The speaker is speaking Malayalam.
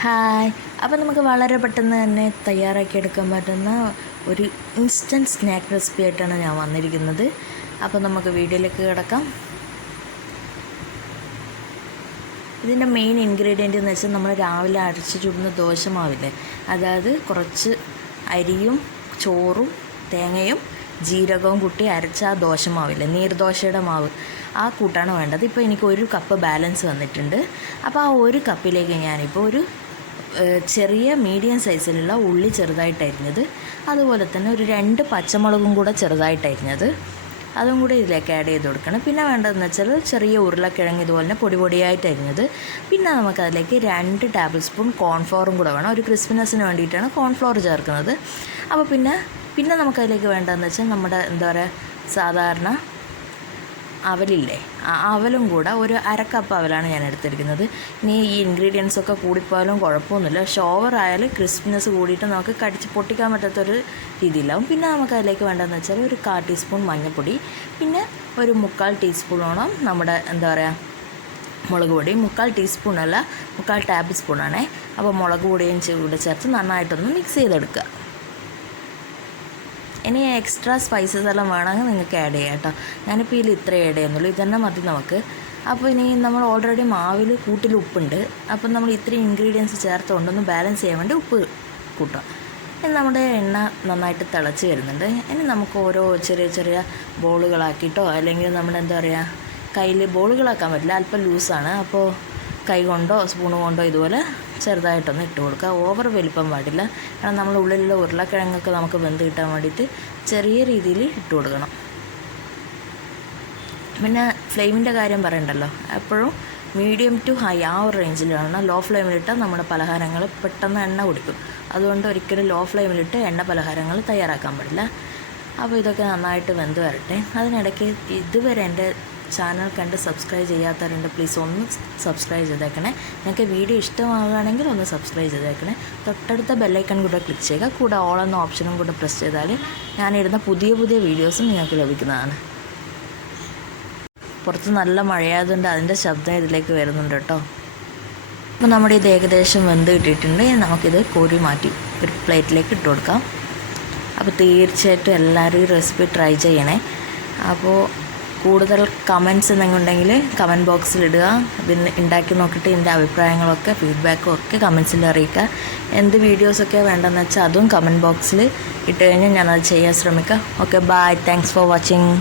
ഹായ്. അപ്പോൾ നമുക്ക് വളരെ പെട്ടെന്ന് തന്നെ തയ്യാറാക്കിയെടുക്കാൻ പറ്റുന്ന ഒരു ഇൻസ്റ്റൻറ്റ് സ്നാക്ക് റെസിപ്പി ആയിട്ടാണ് ഞാൻ വന്നിരിക്കുന്നത്. അപ്പോൾ നമുക്ക് വീഡിയോയിലേക്ക് കിടക്കാം. ഇതിൻ്റെ മെയിൻ ഇൻഗ്രീഡിയൻ്റ് എന്ന് വെച്ചാൽ നമ്മൾ രാവിലെ അരച്ച് ചുടുന്ന ദോശമാവില്ലേ, അതായത് കുറച്ച് അരിയും ചോറും തേങ്ങയും ജീരകവും കൂട്ടി അരച്ച ആ ദോശമാവില്ലേ, നീർദോശയുടെ മാവ്, ആ കൂട്ടാണ് വേണ്ടത്. ഇപ്പോൾ എനിക്ക് 1 കപ്പ് ബാലൻസ് വന്നിട്ടുണ്ട്. അപ്പോൾ ആ 1 കപ്പിലേക്ക് ഞാനിപ്പോൾ ഒരു ചെറിയ മീഡിയം സൈസിലുള്ള ഉള്ളി ചെറുതായിട്ടരിഞ്ഞത്, അതുപോലെ തന്നെ ഒരു 2 പച്ചമുളകും കൂടെ ചെറുതായിട്ടരിഞ്ഞത്, അതും കൂടി ഇതിലേക്ക് ആഡ് ചെയ്ത് കൊടുക്കണം. പിന്നെ വേണ്ടതെന്ന് വെച്ചാൽ ചെറിയ ഉരുളക്കിഴങ്ങ് ഇതുപോലെ തന്നെ പൊടിയായിട്ടരിഞ്ഞത്. പിന്നെ നമുക്കതിലേക്ക് 2 ടേബിൾ സ്പൂൺ കോൺഫ്ലോറും കൂടെ വേണം. ഒരു ക്രിസ്പിനെസ്സിന് വേണ്ടിയിട്ടാണ് കോൺഫ്ലോർ ചേർക്കുന്നത്. അപ്പോൾ പിന്നെ നമുക്കതിലേക്ക് വേണ്ടതെന്ന് വെച്ചാൽ നമ്മുടെ സാധാരണ അവലില്ലേ, ആ അവലും കൂടെ ഒരു 1/2 കപ്പ് അവലാണ് ഞാൻ എടുത്തിരിക്കുന്നത്. ഇനി ഈ ഇൻഗ്രീഡിയൻസൊക്കെ കൂടിപ്പോയാലും കുഴപ്പമൊന്നുമില്ല. പക്ഷേ ഓവറായാൽ ക്രിസ്പിനെസ് കൂടിയിട്ട് നമുക്ക് കടിച്ച് പൊട്ടിക്കാൻ പറ്റാത്തൊരു രീതിയിലാവും. പിന്നെ നമുക്കതിലേക്ക് വേണ്ടതെന്ന് വെച്ചാൽ ഒരു 1/4 ടീസ്പൂൺ മഞ്ഞൾപ്പൊടി, പിന്നെ ഒരു 3/4 ടീസ്പൂണോളം നമ്മുടെ മുളക് പൊടി. 3/4 ടീസ്പൂണല്ല, 3/4 ടേബിൾ സ്പൂണാണേ. അപ്പോൾ മുളക് പൊടിയും കൂടെ ചേർത്ത് നന്നായിട്ടൊന്ന് മിക്സ് ചെയ്തെടുക്കുക. ഇനി എക്സ്ട്രാ സ്പൈസസ് എല്ലാം വേണമെങ്കിൽ നിങ്ങൾക്ക് ആഡ് ചെയ്യാം കേട്ടോ. ഞാനിപ്പോൾ ഇതിൽ ഇത്ര ആഡ് ചെയ്യുന്നുള്ളൂ, ഇതന്നെ മതി നമുക്ക്. അപ്പോൾ ഇനി നമ്മൾ ഓൾറെഡി മാവിൽ കൂട്ടിൽ ഉപ്പുണ്ട്. അപ്പം നമ്മൾ ഇത്രയും ഇൻഗ്രീഡിയൻസ് ചേർത്തുകൊണ്ടൊന്ന് ബാലൻസ് ചെയ്യാൻ വേണ്ടി ഉപ്പ് കൂട്ടാം. ഇനി നമ്മുടെ എണ്ണ നന്നായിട്ട് തിളച്ച് വരുന്നുണ്ട്. ഇനി നമുക്ക് ഓരോ ചെറിയ ബോളുകളാക്കിയിട്ടോ, അല്ലെങ്കിൽ നമ്മുടെ കയ്യിൽ ബോളുകളാക്കാൻ പറ്റില്ല, അല്പം ലൂസാണ്. അപ്പോൾ കൈ കൊണ്ടോ സ്പൂണ് കൊണ്ടോ ഇതുപോലെ ചെറുതായിട്ടൊന്ന് ഇട്ട് കൊടുക്കുക. ഓവർ വലിപ്പം പാടില്ല, കാരണം നമ്മൾ ഉള്ളിലുള്ള ഉരുളക്കിഴങ്ങൊക്കെ നമുക്ക് വെന്ത് കിട്ടാൻ വേണ്ടിയിട്ട് ചെറിയ രീതിയിൽ ഇട്ട് കൊടുക്കണം. പിന്നെ ഫ്ലെയിമിൻ്റെ കാര്യം പറയണ്ടല്ലോ, എപ്പോഴും മീഡിയം ടു ഹൈ ആ ഒരു റേഞ്ചിലാണ്. ലോ ഫ്ലെയിമിലിട്ടാൽ നമ്മുടെ പലഹാരങ്ങൾ പെട്ടെന്ന് എണ്ണ കുടിക്കും. അതുകൊണ്ട് ഒരിക്കലും ലോ ഫ്ലെയിമിലിട്ട് എണ്ണ പലഹാരങ്ങൾ തയ്യാറാക്കാൻ പാടില്ല. അപ്പോൾ ഇതൊക്കെ നന്നായിട്ട് വെന്ത് വരട്ടെ. അതിനിടയ്ക്ക് ഇതുവരെ എൻ്റെ ചാനൽ കണ്ട് സബ്സ്ക്രൈബ് ചെയ്യാത്തവരുണ്ട്, പ്ലീസ് ഒന്ന് സബ്സ്ക്രൈബ് ചെയ്തേക്കണേ. നിങ്ങൾക്ക് വീഡിയോ ഇഷ്ടമാകുകയാണെങ്കിൽ ഒന്ന് സബ്സ്ക്രൈബ് ചെയ്തേക്കണേ. തൊട്ടടുത്ത ബെല്ലൈക്കൺ കൂടെ ക്ലിക്ക് ചെയ്യുക. കൂടെ ഓൾ എന്ന ഓപ്ഷനും കൂടെ പ്രസ് ചെയ്താൽ ഞാനിടുന്ന പുതിയ വീഡിയോസും നിങ്ങൾക്ക് ലഭിക്കുന്നതാണ്. പുറത്ത് നല്ല മഴയായതുകൊണ്ട് അതിൻ്റെ ശബ്ദം ഇതിലേക്ക് വരുന്നുണ്ട് കേട്ടോ. അപ്പോൾ നമ്മുടെ ഇത് ഏകദേശം വെന്ത് കിട്ടിയിട്ടുണ്ട്. നമുക്കിത് കോരി മാറ്റി ഒരു പ്ലേറ്റിലേക്ക് ഇട്ട് കൊടുക്കാം. അപ്പോൾ തീർച്ചയായിട്ടും എല്ലാവരും ഈ റെസിപ്പി ട്രൈ ചെയ്യണേ. അപ്പോൾ കൂടുതൽ കമൻറ്റ്സ് എന്തെങ്കിലും ഉണ്ടെങ്കിൽ കമൻറ്റ് ബോക്സിൽ ഇടുക. ഇതിന് ഉണ്ടാക്കി നോക്കിയിട്ട് എൻ്റെ അഭിപ്രായങ്ങളൊക്കെ ഫീഡ്ബാക്കും ഒക്കെ കമൻറ്റ്സിൽ അറിയിക്കുക. എന്ത് വീഡിയോസൊക്കെ വേണ്ടതെന്ന് വെച്ചാൽ അതും കമൻറ്റ് ബോക്സിൽ ഇട്ട് കഴിഞ്ഞാൽ ഞാനത് ചെയ്യാൻ ശ്രമിക്കാം. Okay, bye. Thanks for watching.